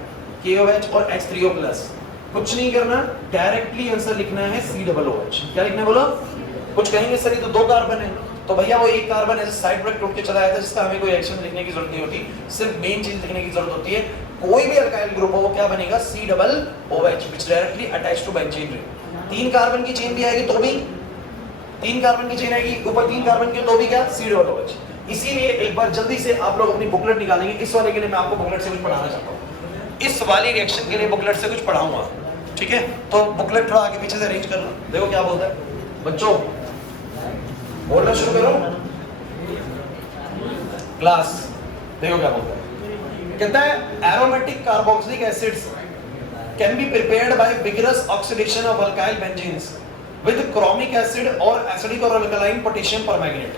KOH और H3O+, कुछ नहीं करना, डायरेक्टली आंसर लिखना है COOH। क्या लिखना है बोलो? कुछ कहेंगे सर ये तो 2 कार्बन है, तो भैया वो एक कार्बन ऐसे साइड पर टूट के चला आया था जिसका हमें कोई एक्शन लिखने की जरूरत नहीं होती, सिर्फ मेन चीज लिखने की जरूरत होती है। कोई भी अल्काइल ग्रुप हो वो क्या बनेगा, COOH, which directly attached to benzene ring। 3 carbon की चेन भी आएगी तो भी, 3 कार्बन की चेन आएगी ऊपर 3 कार्बन की तो भी क्या, COOH। इसीलिए एक बार जल्दी से आप लोग अपनी बुकलेट निकालेंगे। इस वाले के लिए मैं आपको बुकलेट से कुछ पढ़ाना चाहता हूँ, इस वाली रिएक्शन के लिए बुकलेट से कुछ पढ़ाऊंगा, ठीक है? तो बुकलेट थोड़ा आगे पीछे से अरेंज कर लो। देखो क्या बोलता है बच्चों, बोलना शुरू करो क्लास। देखो क्या बोलता है, कहता है aromatic carboxylic acids can be prepared bye vigorous oxidation of alkyl benzenes with chromic acid और एसिडिक और अल्कलाइन पोटेशियम परमैंगनेट।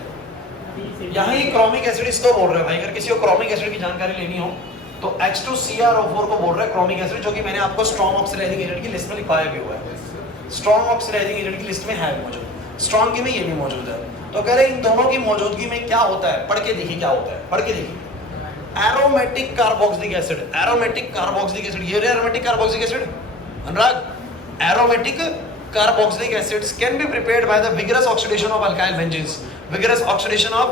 यहाँ ये क्रोमिक एसिड इसको बोल रहा है भाई, अगर किसी को क्रोमिक एसिड की जानकारी लेनी हो तो H2CrO4 को बोल रहा है क्रोमिक एसिड, जो कि मैंने आपको स्ट्रॉन्ग ऑक्सीडाइजिंग एजेंट की लिस्ट में लिखवाया भी हुआ है। स्ट्रॉन्ग ऑक्सीडाइजिंग एजेंट की लिस्ट में है मौजूद, स्ट्रॉन्ग की में ये भी मौजूद है। तो कह रहे इन दोनों की मौजूदगी में क्या होता है, पढ़ के देखिए क्या होता है, पढ़ के देखिए। Aromatic carboxylic acid, aromatic carboxylic acid, ये aromatic carboxylic acid Anurag, aromatic carboxylic acids can be prepared by the vigorous oxidation of alkyl benzenes, vigorous oxidation of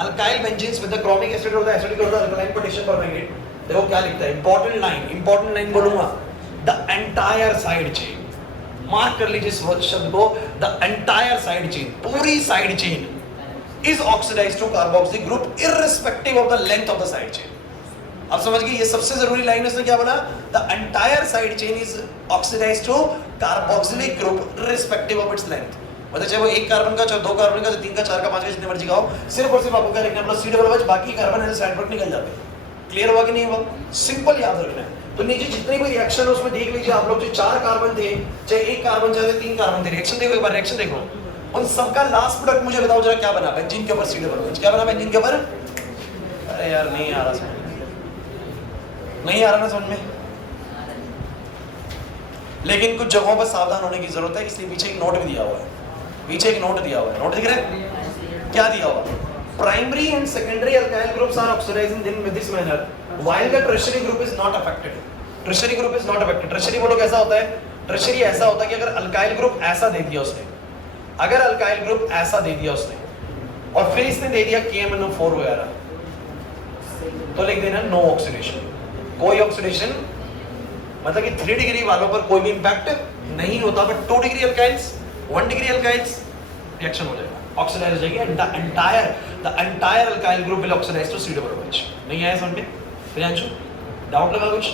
alkyl benzenes with the chromic acid और the acidic और the alkaline potassium permanganate. देखो क्या लिखता है, important line बोलूंगा, the entire side chain, मार्क कर लीजिए इस शब्द को, द एंटायर साइड चेन, पूरी side chain is oxidised to carboxylic group irrespective of the length of the side chain. अब समझ गए, ये सबसे जरूरी लाइन है, इसने क्या बोला, the entire side chain is oxidised to carboxylic group irrespective of its length. मतलब चाहे वो 1 कार्बन का, चाहे 2 कार्बन का, चाहे 3 का, 4 का, 5 का, जितने मर्जी का हो, सिर्फ और सिर्फ आपको क्या लिखना है, COOH, बाकी कार्बन ऐसे साइड पर निकल जाते हैं। क्लियर हुआ कि नहीं हुआ? सिंपल याद रखना है। तो नीचे जितनी भी रिएक्शन है उसमें देख लीजिए आप लोग, जो 4 कार्बन थे, चाहे 1 कार्बन, चाहे 3 कार्बन थे, रिएक्शन देखो एक बार, रिएक्शन देखो, उन सबका लास्ट प्रोडक्ट मुझे बताओ जरा क्या बना बेंजीन के ऊपर COOH, क्या बना बेंजीन के ऊपर? अरे यार नहीं आ रहा समझ, नहीं आ रहा ना समझ में, लेकिन कुछ जगहों पर सावधान होने की जरूरत है, इसलिए पीछे एक नोट भी दिया हुआ है, पीछे एक नोट दिया हुआ है, नोट दिख रहा है क्या दिया हुआ? Primary and secondary alkyl groups are oxidizing with this manner, while the tertiary group is not affected. Tertiary group is not affected. Tertiary बोलो कैसा होता है? Tertiary ऐसा होता है कि अगर alkyl group ऐसा दे दिया उसने, अगर alkyl group ऐसा दे दिया उसने, और फिर इसने दे दिया KMnO4 वगैरह, तो लिख देना नो ऑक्सीडेशन, कोई ऑक्सीडेशन, मतलब कि 3 डिग्री वालों पर कोई भी इंपैक्ट नहीं होता, but 2 degree alkyls, 1 degree alkyls reaction हो जाएगा, ऑक्सीडाइज हो जाएगी, the entire alkyl group will oxidise to COOH। नहीं आया समझ में? प्रियांशु डाउट लगा कुछ?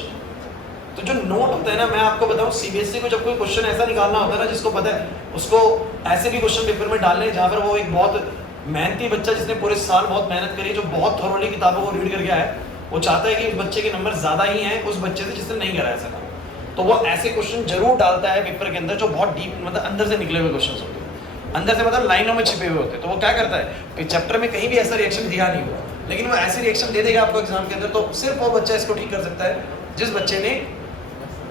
तो जो नोट होता है ना, मैं आपको बताऊं, CBSE को जब कोई क्वेश्चन ऐसा निकालना होता है ना, जिसको पता है उसको ऐसे भी क्वेश्चन पेपर में डालने जहाँ पर वो एक बहुत मेहनती बच्चा जिसने पूरे साल बहुत मेहनत करी, जो बहुत थोरोली किताबों को रीड करके आया है, वो चाहता है कि उस बच्चे के नंबर ज्यादा ही हैं उस बच्चे से जिसने नहीं कराया सका, तो वो ऐसे क्वेश्चन जरूर डालता है पेपर के अंदर जो बहुत डीप, मतलब अंदर से निकले हुए क्वेश्चन होते हैं, अंदर से मतलब लाइनों में छिपे हुए होते हैं। तो वो क्या करता है कि चैप्टर में कहीं भी ऐसा रिएक्शन दिया नहीं हुआ, लेकिन वो ऐसे रिएक्शन दे देगा आपको एग्जाम के अंदर, तो सिर्फ वो बच्चा इसको ठीक कर सकता है जिस बच्चे ने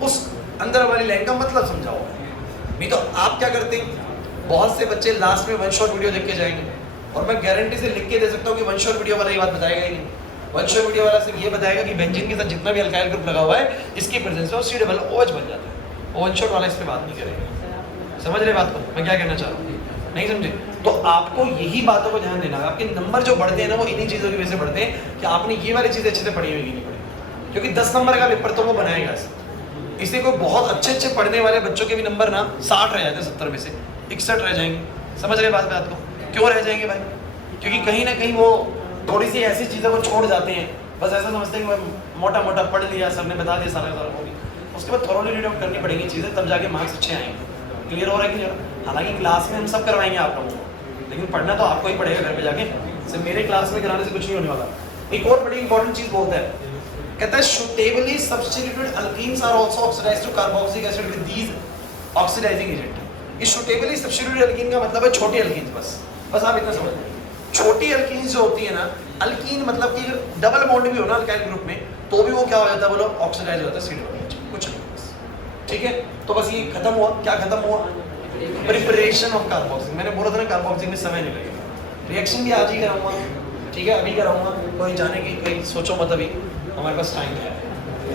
उस अंदर वाली लाइन का मतलब समझा होगा। नहीं तो आप क्या करते हैं, बहुत से बच्चे लास्ट में 1 शॉट वीडियो देख के जाएंगे, और मैं गारंटी से लिख के दे सकता हूँ कि 1 शॉट वीडियो वाला ये बात बताएगा ही नहीं। 1 शॉट वीडियो वाला सिर्फ ये बताएगा कि बेंजीन के साथ जितना भी अल्काइल ग्रुप लगा हुआ है, इसकी प्रेजेंस में COOH बन जाता है। 1 शॉट वाला इस पर बात नहीं करेगा। समझ रहे बात को मैं क्या कहना चाह रहा हूँ? नहीं समझे? तो आपको यही बातों को ध्यान देना है। आपके नंबर जो बढ़ते हैं ना, वो इन्हीं चीज़ों की वजह से बढ़ते हैं कि आपने ये वाली चीज़ अच्छे से पढ़ी हुई नहीं पढ़ी, क्योंकि 10 नंबर का पेपर तो वो बनाएगा। इसे कोई बहुत अच्छे पढ़ने वाले बच्चों के भी नंबर ना 60 रह जाते हैं, 70 में से 61 रह जाएंगे। समझ रहे बात को? क्यों रह जाएंगे भाई? क्योंकि कहीं ना कहीं वो थोड़ी सी ऐसी चीज़ों को छोड़ जाते हैं, बस ऐसा समझते हैं कि मोटा मोटा पढ़ लिया, सर ने बता दिया, सारा हो गया। उसके बाद थोड़ी रीड आउट करनी पड़ेंगी चीज़ें, तब जाके मार्क्स अच्छे आएंगे। क्लियर हो रहा है कि नहीं? हालांकि क्लास में हम सब करवाएंगे आप लोगों को, लेकिन पढ़ना तो आपको ही पड़ेगा घर पे जाके। सिर्फ मेरे क्लास में कराने से कुछ नहीं होने वाला। एक और बड़ी इंपॉर्टेंट चीज बोलता है, कहता है suitably substituted alkenes are also oxidized to carboxylic acid with these oxidizing agent. इस suitably substituted alkene का मतलब है छोटी alkenes, बस आप इतना समझ लें। छोटी alkenes जो होती है ना, alkene मतलब कि डबल बॉन्ड भी हो ना अल्काइल ग्रुप में, तो भी वो क्या हो जाता है बोलो, ऑक्सीडाइज हो जाता है COOH, कुछ नहीं बस। ठीक है, तो बस ये खत्म हुआ, क्या खत्म हुआ, प्रिपरेशन ऑफ कार्बोक्सिलिक। मैंने बोला था ना कार्बोक्सिलिक में समय नहीं लगेगा, रिएक्शन भी आज ही कराऊंगा, ठीक है, अभी कराऊंगा, कोई जाने की कोई सोचो मत, अभी हमारे पास टाइम है,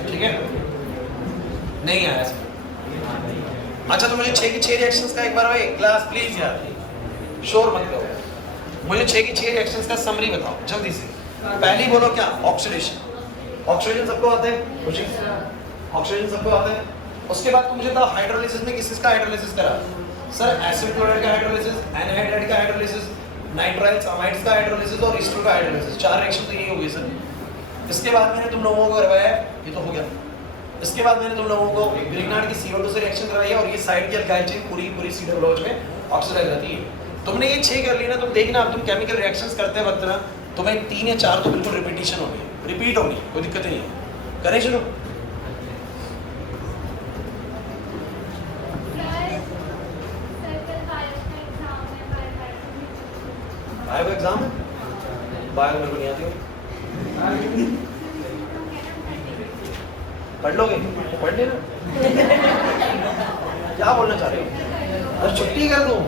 ठीक है, नहीं आया इसमें। अच्छा तो मुझे 6 की 6 रिएक्शंस का एक बार भाई क्लास प्लीज यार, शोर मत करो, मुझे 6 की 6 रिएक्शंस का समरी बताओ जल्दी से। पहली बोलो क्या, ऑक्सीडेशन, ऑक्सीडेशन सबको आता है, खुशी ऑक्सीडेशन सबको आता है। उसके बाद तुम मुझे बताओ हाइड्रोलिसिस में किस का हाइड्रोलिसिस करा, सर एसिड क्लोराइड का हाइड्रोलिसिस, एनहाइड्राइड का हाइड्रोलिसिस, नाइट्राइल अमाइड्स का हाइड्रोलिसिस और एस्टर का हाइड्रोलिसिस, 4 रिएक्शन तो यही हो गई सर। इसके बाद मैंने तुम लोगों को करवाया, ये तो हो गया। इसके बाद मैंने तुम लोगों को ग्रिग्नार्ड की CO2 से रिएक्शन करवाई है, और ये साइड की अल्काइल चेन पूरी COOH में ऑक्सीडाइज रहती है। तुमने ये 6 कर लिया ना, तुम देखना अब तुम केमिकल रिएक्शंस करते वक्त ना तुम्हें 3 या 4 तो बिल्कुल रिपीटिशन होगी, रिपीट होगी, कोई दिक्कत नहीं है। करें शुरू, बायो एग्जाम है, बायो मेरे को नहीं आती, पढ़ लोगे तो पढ़ लेना। क्या बोलना चाह रहे हो, अरे छुट्टी कर दूं?